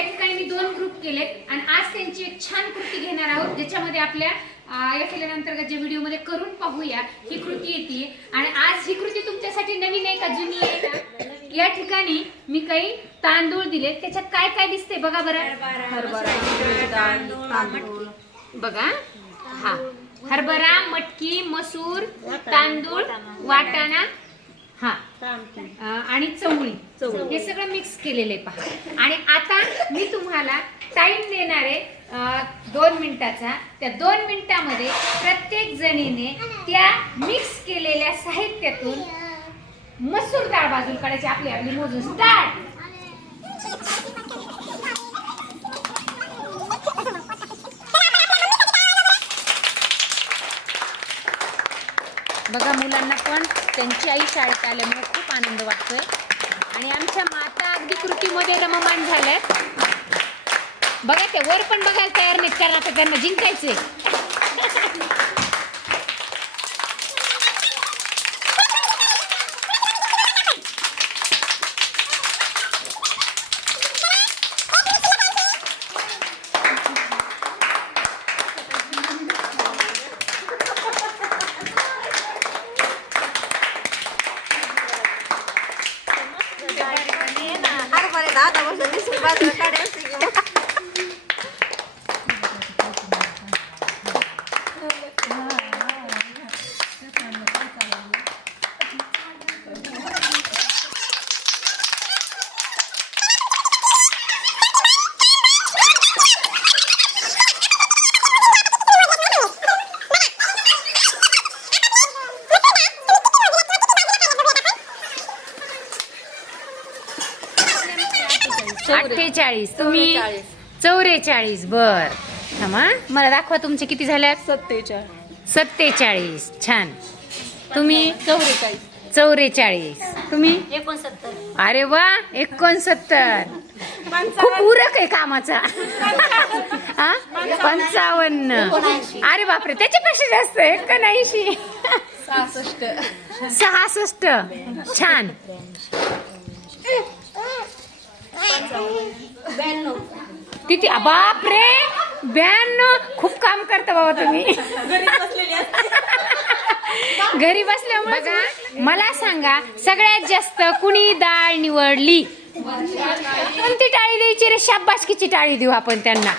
या ठिकाणी मी दोन ग्रुप केलेत. आणि आज त्यांची एक छान कृती घेणार आहोत ज्याच्यामध्ये आपल्या एफ एल अंतर्गत जे व्हिडिओमध्ये करून पाहूया ही कृती येते. आणि आज ही कृती तुमच्यासाठी नवीन आहे का जुनी आहे का? या ठिकाणी मी काही तांदूळ दिले त्याच्यात काय काय दिसते बघा बरं. बघा. हा. हरभरा मटकी मसूर तांदूळ वाटाणा. हा. आणि चवळी. हे सगळं मिक्स केलेलं आहे पहा. आणि आता तुम्हाला टाइम देणार आहे दोन मिनिटाचा. त्या दोन मिनिटामध्ये प्रत्येक जणीने त्या मिक्स केलेल्या साहित्यातून मसूर डाळ बाजूला काढायची आपली आपली मोजून स्टार्ट बघा मुलांना पण त्यांची आई शाळेत आल्यामुळे खूप आनंद वाटतोय. आणि आमच्या माता अगदी कृतीमध्ये रममान झाल्यात. बघा ते वर पण बघायला तयार नाहीत कारण आता त्यांना जिंकायचंय. हरभरे दहा वर्ष दिसून बाजूला काढायचं की मग. अठ्ठेचाळीस. तुम्ही चौवेचाळीस बर. थांबा. मला दाखवा तुमचे किती झाल्यात? सत्तेचाळीस. सत्तेचाळीस. छान. तुम्ही? चौवेचाळीस चौवेचाळीस तुम्ही? एकोणसत्तर. अरे वा एकोणसत्तर. खूप उरक आहे कामाचा. हा? पंचावन्न. अरे बापरे त्याच्यापेक्षा जास्त एकोणऐंशी. सहासष्ट. सहासष्ट. छान. ब्याण्णव. किती? बापरे! ब्याण्णव? खूप काम करता बाबा तुम्ही. घरी बसल्यामुळे बघा मला सांगा सगळ्यात जास्त कुणी डाळ निवडली? कोणती टाळी द्यायची रे? शाबासकीची टाळी देऊ आपण त्यांना.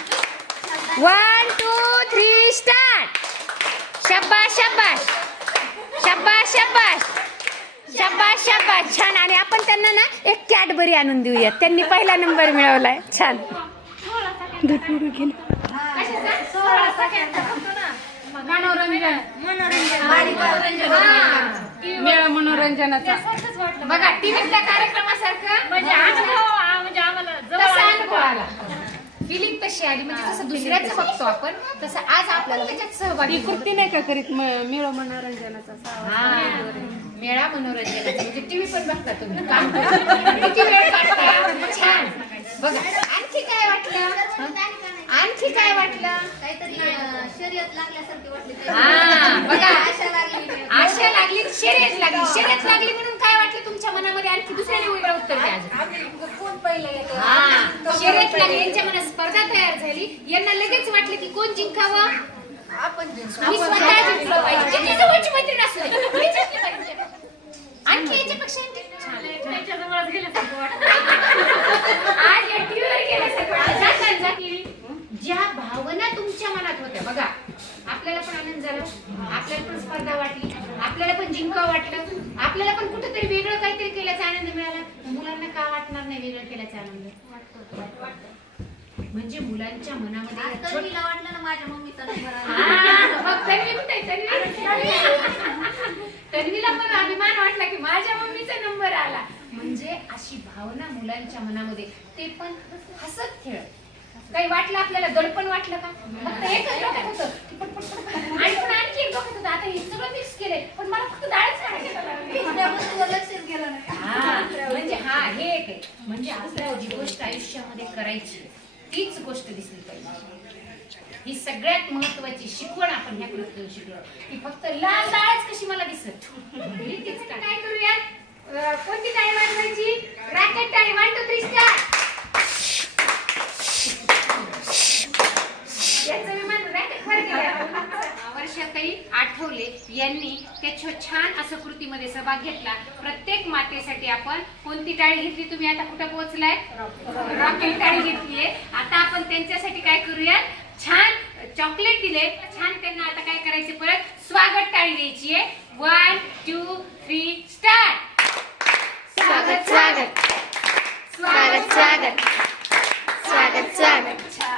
वन टू थ्री स्टार्ट शाबास शाबास. शाबास शाबास. शाबास शाबास छान. आणि आपण त्यांना ना एक कॅडबरी आणून देऊया. त्यांनी पहिला नंबर मिळवलाय. छान. मेळा मनोरंजनाचा. बघा टीव्हीतल्या कार्यक्रमासारखं म्हणजे अनुभव म्हणजे आम्हाला तसा अनुभव आला. फिलिंग तशी आली. म्हणजे जसं दुसऱ्याचं बघतो आपण तसं आज आपल्याला त्याच्यात सहभागी. कृती नाही का करीत मेळ मनोरंजनाचा हा. मेळा मनोरंजनाचा. म्हणजे टीव्ही पण बघता तुम्ही. काम. किती वेळ काढता? छान. बघा आणखी काय वाटलं? आणखी काय वाटलं? काहीतरी शर्यत लागल्यासारखी वाटली. हा बघा. आशा लागली. आशा लागली शर्यत लागली. शर्यत लागली म्हणून काय वाटलं तुमच्या मनामध्ये? आणखी दुसऱ्याने वेगळं उत्तर द्या. कोण पहिलं येतं? हा शर्यत लागली. यांच्या मनात स्पर्धा तयार झाली. यांना लगेच वाटलं की कोण जिंकावं? आपण जिंकू. मी स्वतः जिंकलं पाहिजे किती जवळची मैत्रीण असली मी जिंकली पाहिजे आणखी याच्यापेक्षा आणखी छान. आज या टीव्हीवर गेल्यासारखं वाटलं. जा, जा, जा, TV. ज्या भावना तुमच्या मनात होत्या बघा आपल्याला पण आनंद झाला आपल्याला पण स्पर्धा वाटली आपल्याला पण जिंकावं वाटलं आपल्याला पण कुठेतरी वेगळं काहीतरी केल्याचा आनंद मिळाला मुलांना का वाटणार नाही वेगळं केल्याचा आनंद म्हणजे मुलांच्या मनामध्ये या छोट्या- तन्वीला वाटलं ना माझ्या मम्मीचा नंबर आला हा, मग तन्वी कुठे आहे? तन्वी? तन्वीला पण अभिमान वाटला की माझ्या मम्मीचा नंबर आला. म्हणजे अशी भावना मुलांच्या मनामध्ये ते पण हसत खेळत. काही वाटलं आपल्याला? दडपण वाटलं का? फक्त एकच डोक्यात होतं. की पट, पट, पट. आणि पण आणखी एक डोक्यात होतं. आता हे सगळं मिक्स केलंय. पण मला फक्त डाळच काढायची त्या वस्तूवर लक्षच गेलं नाही. हा, म्हणजे हा हे एक आहे. म्हणजे आपल्याला जी गोष्ट आयुष्यामध्ये करायची तीच गोष्ट दिसली पाहिजे. ही सगळ्यात महत्वाची शिकवण आपण ह्या कृतीतून शिकलो. की फक्त लाल डाळच कशी मला दिसत? काय करूयात? कोणती टाळी वाजवायची? रॅकेट टाळी one two three star Athawale यांनी त्या छान असं कृतीमध्ये सहभाग घेतला. प्रत्येक मातेसाठी आपण कोणती टाळी घेतली? तुम्ही आता कुठं पोहोचलाय? रॉकेट टाळी घेतलीये आता आपण त्यांच्यासाठी काय करूया छान चॉकलेट दिले. छान त्यांना आता काय करायचे परत? स्वागत टाळी द्यायची आहे. वन टू थ्री स्टार्ट स्वागत स्वागत. स्वागत स्वागत. स्वागत स्वागत.